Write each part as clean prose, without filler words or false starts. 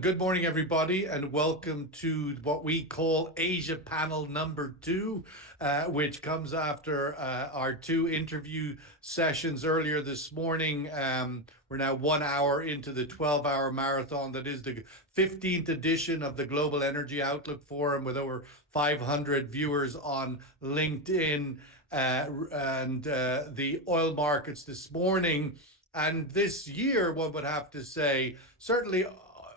Good morning, everybody, and welcome to what we call Asia Panel number two, which comes after our two interview sessions earlier this morning. We're now 1 hour into the 12-hour marathon that is the 15th edition of the Global Energy Outlook Forum with over 500 viewers on LinkedIn and the oil markets this morning. And this year, one would have to say, certainly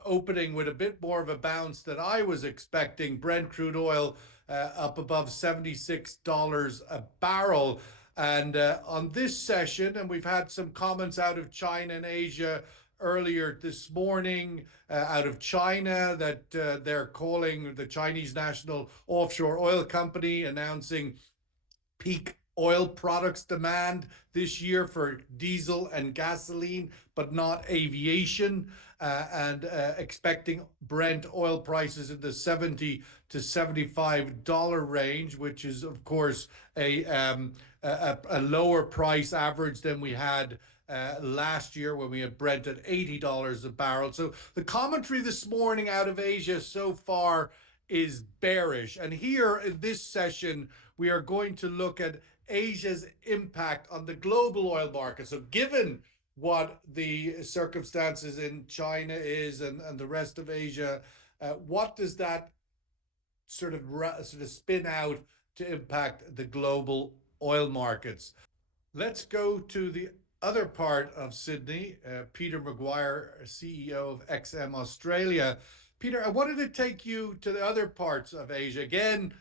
opening with a bit more of a bounce than I was expecting. Brent crude oil up above $76 a barrel. And on this session, and we've had some comments out of China and Asia earlier this morning out of China that they're calling the Chinese National Offshore Oil Company announcing peak oil products demand this year for diesel and gasoline, but not aviation, and expecting Brent oil prices in the $70 to $75 range, which is, of course, a lower price average than we had last year when we had Brent at $80 a barrel. So the commentary this morning out of Asia so far is bearish. And here in this session, we are going to look at Asia's impact on the global oil market. So given what the circumstances in China is and the rest of Asia, what does that sort of spin out to impact the global oil markets? Let's go to the other part of Sydney. Peter Mcguire, CEO of XM Australia. Peter, I wanted to take you to the other parts of Asia. Again,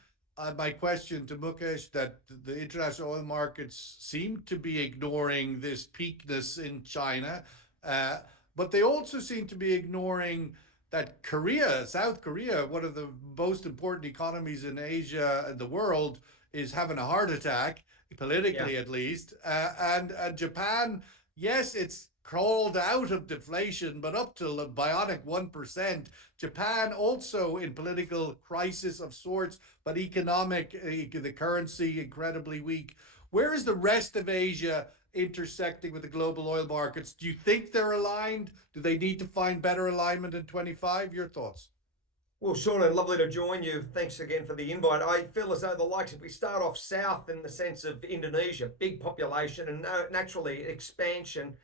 my question to Mukesh, that the international oil markets seem to be ignoring this peakness in China, but they also seem to be ignoring that Korea, South Korea, one of the most important economies in Asia and the world, is having a heart attack, Yeah. politically at least. And Japan, yes, it's crawled out of deflation, but up to a bionic 1%. Japan also in political crisis of sorts, but economic, the currency incredibly weak. Where is the rest of Asia intersecting with the global oil markets? Do you think they're aligned? Do they need to find better alignment in 25? Your thoughts? Well, Sean, lovely to join you. Thanks again for the invite. I feel as though the likes, if we start off south in the sense of Indonesia, big population and naturally expansion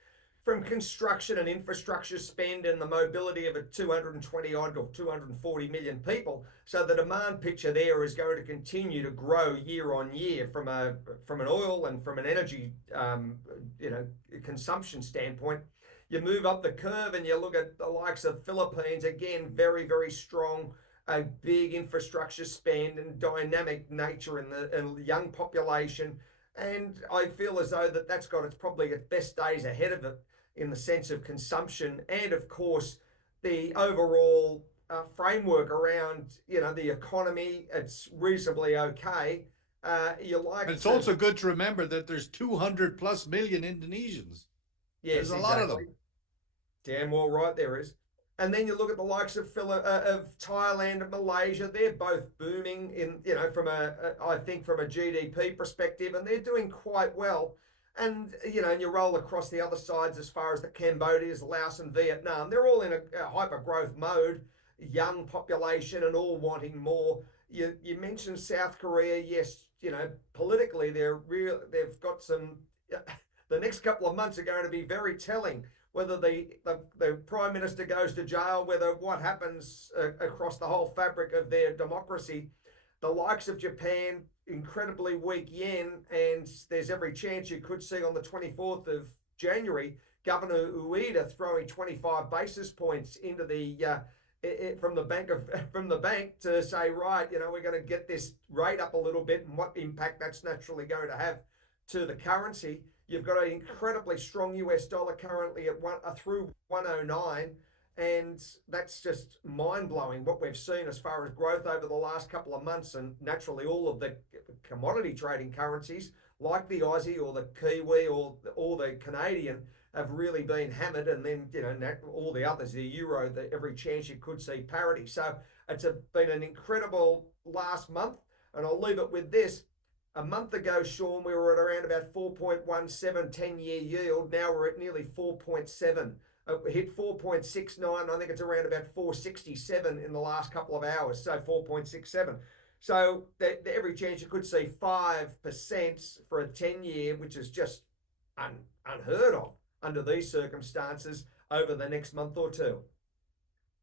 from construction and infrastructure spend and the mobility of a 220 odd or 240 million people. So the demand picture there is going to continue to grow year on year from an oil and from an energy consumption standpoint. You move up the curve and you look at the likes of Philippines, again, very, very strong, a big infrastructure spend and dynamic nature in the young population. And I feel as though that's got probably its best days ahead of it in the sense of consumption and, of course, the overall framework around, the economy. It's reasonably okay. You And like it's to, also good to remember that there's 200 plus million Indonesians. There's yes, a lot of exactly. them. Damn well right there is. And then you look at the likes of Thailand and Malaysia. They're both booming in, from I think from a GDP perspective, and they're doing quite well. And and you roll across the other sides as far as the Cambodias, Laos, and Vietnam. They're all in a hyper growth mode, young population, and all wanting more. You mentioned South Korea. Yes, politically they've got some. The next couple of months are going to be very telling whether the prime minister goes to jail, whether what happens across the whole fabric of their democracy. The likes of Japan, incredibly weak yen, and there's every chance you could see on the 24th of January, Governor Ueda throwing 25 basis points into from the bank to say, right, we're going to get this rate up a little bit, and what impact that's naturally going to have to the currency. You've got an incredibly strong US dollar currently at through 109, and that's just mind blowing what we've seen as far as growth over the last couple of months. And naturally, all of the commodity trading currencies like the Aussie or the Kiwi or the Canadian have really been hammered, and then all the others, the euro, every chance you could see parity. So it's been an incredible last month, and I'll leave it with this. A month ago, Sean, we were at around about 4.17 10-year yield. Now we're at nearly 4.7 hit 4.69. I think it's around about 467 in the last couple of hours. So 4.67. So every chance you could see 5% for a 10-year, which is just unheard of under these circumstances over the next month or two.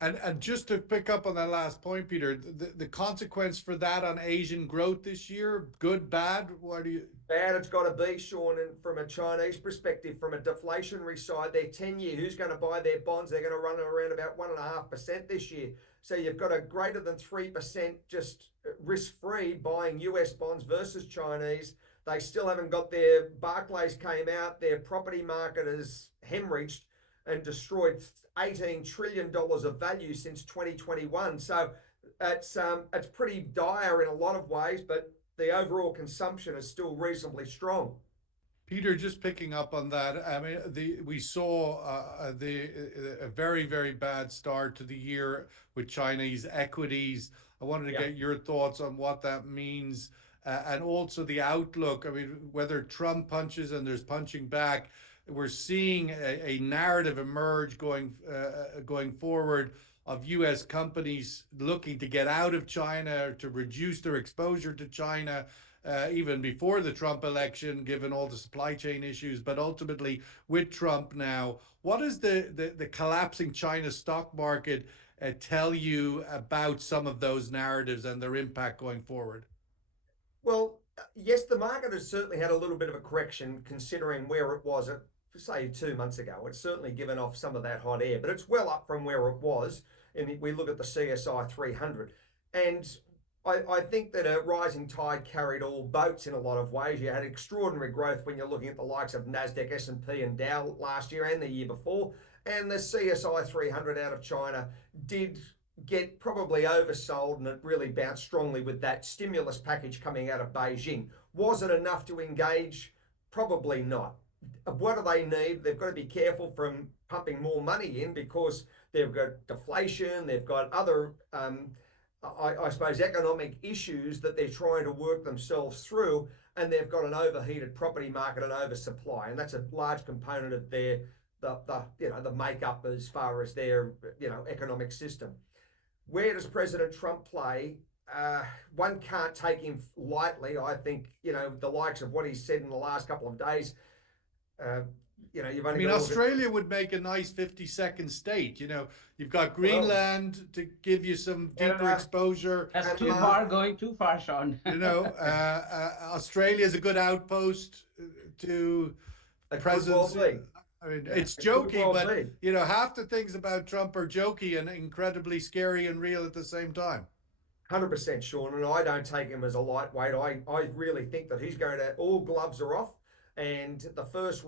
And just to pick up on that last point, Peter, the consequence for that on Asian growth this year, good, bad? What do you? Bad it's got to be, Sean, and from a Chinese perspective, from a deflationary side, their 10-year, who's going to buy their bonds? They're going to run around about 1.5% this year. So you've got a greater than 3% just risk-free buying US bonds versus Chinese. They still haven't got their, Barclays came out, their property market is hemorrhaged and destroyed $18 trillion of value since 2021. So it's pretty dire in a lot of ways, but the overall consumption is still reasonably strong. Peter, just picking up on that, I mean, we saw a very, very bad start to the year with Chinese equities. I wanted to get your thoughts on what that means, and also the outlook. I mean, whether Trump punches and there's punching back, we're seeing a narrative emerge going forward of U.S. companies looking to get out of China, to reduce their exposure to China, even before the Trump election, given all the supply chain issues. But ultimately, with Trump now, what does the collapsing China stock market tell you about some of those narratives and their impact going forward? Well, yes, the market has certainly had a little bit of a correction considering where it was at, say, 2 months ago. It's certainly given off some of that hot air, but it's well up from where it was. And we look at the CSI 300. And I think that a rising tide carried all boats in a lot of ways. You had extraordinary growth when you're looking at the likes of NASDAQ, S&P, and Dow last year and the year before. And the CSI 300 out of China did get probably oversold, and it really bounced strongly with that stimulus package coming out of Beijing. Was it enough to engage? Probably not. What do they need? They've got to be careful from pumping more money in because they've got deflation, they've got other, I suppose, economic issues that they're trying to work themselves through, and they've got an overheated property market and oversupply, and that's a large component of their the makeup as far as their economic system. Where does President Trump play? One can't take him lightly. I think the likes of what he's said in the last couple of days. You've only got Australia would make a nice 52nd state. You've got Greenland to give you some deeper exposure. That's too far, going too far, Sean. Australia is a good outpost to the presidency. I mean, it's jokey, but half the things about Trump are jokey and incredibly scary and real at the same time. 100%, Sean, and I don't take him as a lightweight. I really think that he's going to, all gloves are off. And the first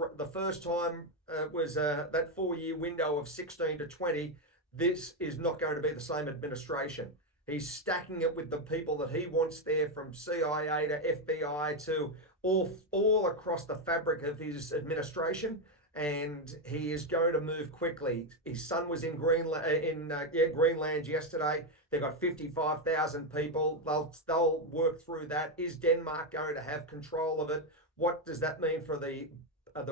time was that 4-year window of 16 to 20. This is not going to be the same administration. He's stacking it with the people that he wants there, from CIA to FBI to all across the fabric of his administration. And he is going to move quickly. His son was in Greenland yesterday. They've got 55,000 people. They'll work through that. Is Denmark going to have control of it? What does that mean for the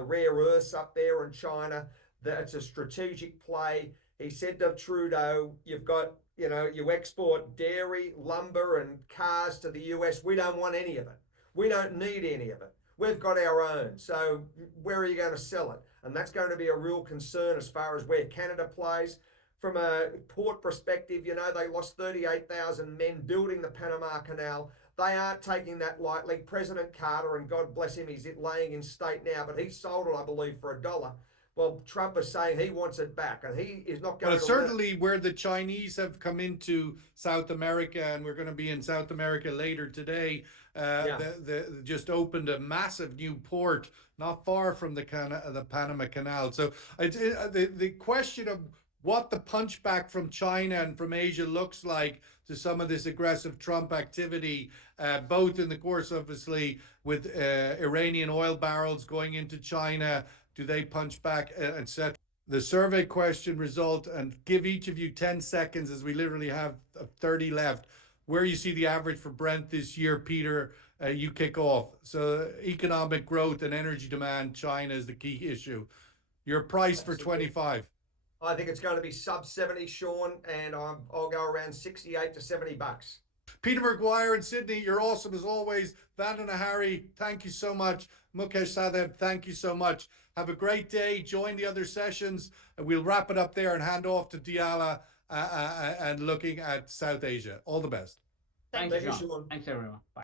rare earths up there in China? That it's a strategic play. He said to Trudeau, you've got, you export dairy, lumber, and cars to the US. We don't want any of it. We don't need any of it. We've got our own. So where are you going to sell it? And that's going to be a real concern as far as where Canada plays. From a port perspective, they lost 38,000 men building the Panama Canal. They aren't taking that lightly. President Carter, and God bless him, he's laying in state now, but he sold it, I believe, for $1. Well, Trump is saying he wants it back, and he is not going to... But certainly where the Chinese have come into South America, and we're going to be in South America later today, they just opened a massive new port not far from the Panama Canal. So the question of what the punchback from China and from Asia looks like to some of this aggressive Trump activity, both in the course, obviously, with Iranian oil barrels going into China, do they punch back, etc. The survey question result, and give each of you 10 seconds as we literally have 30 left, where you see the average for Brent this year. Peter, you kick off. So economic growth and energy demand, China is the key issue. Your price for 25. I think it's going to be sub 70, Sean, and I'll go around 68 to $70. Peter Mcguire in Sydney, you're awesome as always. Vandana Harry, thank you so much. Mukesh Sadeb, thank you so much. Have a great day. Join the other sessions. And we'll wrap it up there and hand off to Diala and looking at South Asia. All the best. Thank Thank you, you, Sean. Sean. Thanks, everyone. Bye.